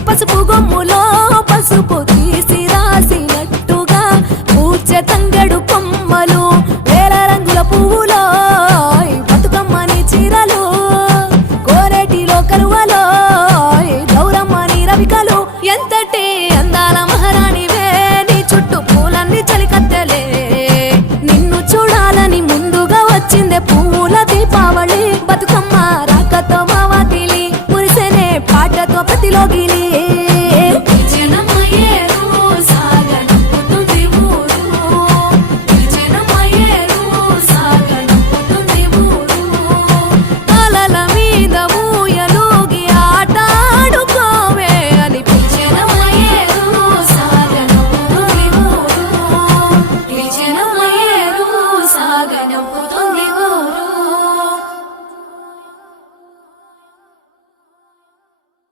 పసుపు గొమ్ములో పసుపు తీసి రాసినట్టుగా పూచ తంగెడు కొమ్మలు వేల రంగుల పువ్వులో బతుకమ్మని చీరలు కోరేటిలో కలువలో గౌరమ్మని రవికలు ఎంతటి అందాల మహారాణివే నీ చుట్టూ పూలన్నీ చలికత్తెలే నిన్ను చూడాలని ముందుగా వచ్చిందే పూల దీపావళి బతుకమ్మ రాకతో మా వాకిలి మురిసెనే పాటతో ప్రతిలోగిలి